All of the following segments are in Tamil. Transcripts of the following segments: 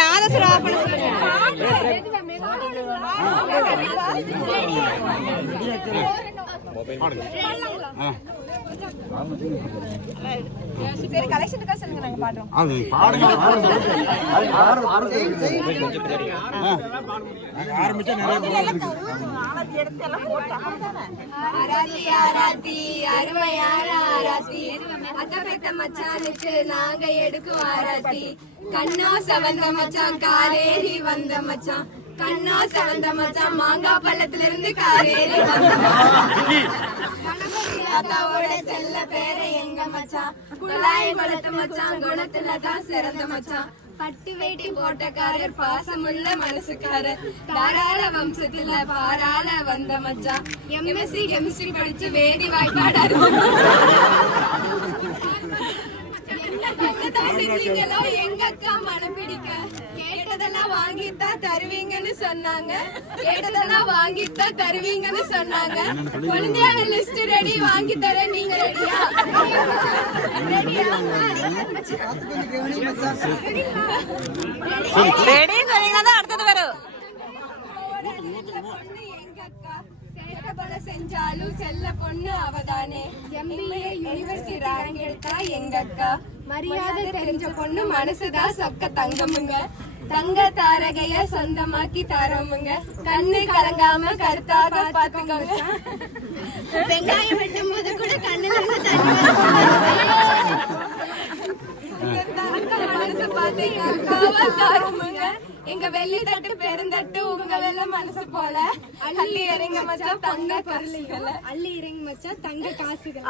நாதஸ்வர ஆஃப் பண்ண சொல்லுங்க. சரி கலெக்ஷனுக்கா சொல்லுங்க நாங்க பாடுறோம். அது பாடுங்க ஆரம்பிச்சா நிறைய எடுத்து எல்லாம் போட்டாங்க. ஆராதி ஆராதி அருமையான ஆராதி அத்தபெத்த மச்சானுக்கு நாங்க எடுக்கும் ஆராதி. கண்ணா சவந்த மச்சான் காரேறி வந்த மச்சான் கண்ணா சவந்த மச்சான் மாங்காய் பள்ளத்துல இருந்து காரேறி வந்த தாத்தாவோட செல்ல பேர எங்க மச்சான் குழாய் வளர்த்த மச்சான் குணத்துலதான் சிறந்த மச்சான். பட்டு வேட்டி போட்டக்காரர் பாசமுள்ள மனசுக்காரர் தாராள வம்சத்துல பாராள வந்த மச்சான். எம்எஸ்சி கெமிஸ்ட்ரி படிச்சு வேதி வாய்ப்பாடாரு எங்க அக்கா மனம் பிடிக்க கேட்டதெல்லாம் வாங்கித்தான் தருவீங்கன்னு சொன்னாங்க. கேட்டதெல்லாம் வாங்கித்தான் தருவீங்கன்னு சொன்னாங்க. குழந்தையான லிஸ்ட் ரெடி வாங்கி தர நீங்க ரெடியா? ரெடி சொன்னீங்கன்னா அடுத்தது வரும். செஞ்சாலும் செல்ல பொண்ணு அவதானே. எம்பிஏ யூனிவர்சிட்டி ரேங்க் எடுத்தா எங்க அக்கா. மரியாதை தெரிஞ்ச பொண்ணு மனசுதான் சொக்க தங்கமுங்க. தங்க தாரகைய சொந்தமாக்கி தரோமுங்க. கண்ணு கலங்காம கருத்தாக பாத்துக்கோங்க. வெங்காயம் வெட்டும் போது கூட கண்ணுல இருந்து தண்ணி மனசு பாத்து தாரோமுங்க. எங்க வெள்ளி தட்டு பெருந்தட்டு உங்க வெள்ள மனசு போல. அள்ளி இறங்க மச்சான் தங்க காசுகளை அள்ளி இறங்க மச்சான் தங்க காசுகள்.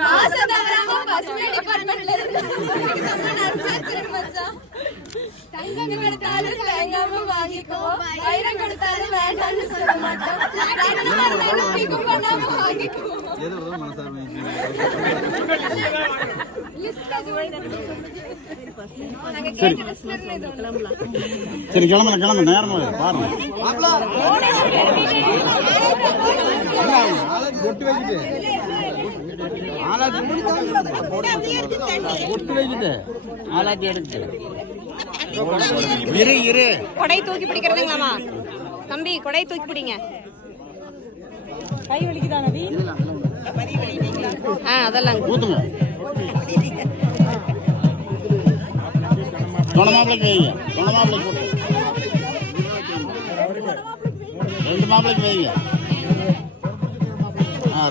காசு தவறாம பசுமை டிபார்ட்மெண்ட்ல இருந்து மச்சான். தங்கம் கொடுத்தாலும் தேங்காம வாங்கிக்குவோம். வைரம் கொடுத்தாலும் வேண்டாம்னு சொல்ல மாட்டோம். பண்ணாம வாங்கிக்குவோம். சரி கிளம்புங்க கிளம்புங்க நேரமா பாருங்க. பொட்டு வைக்கிட்டு ஆலாத்தி எடுத்து இரு கொடை தூக்கி பிடிக்கிறதுங்களாமா தம்பி? கொடை தூக்கி பிடிங்க. கை வலிக்குதானே? அதெல்லாம் ஊத்துங்க. மாப்பிளைக்கு வைங்க. மாப்பிளைக்கு ரெண்டு மாப்பிளைக்கு வைங்க.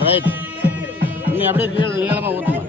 ரைட். நீ அப்படியே கீழே நீளமா ஊத்துங்க.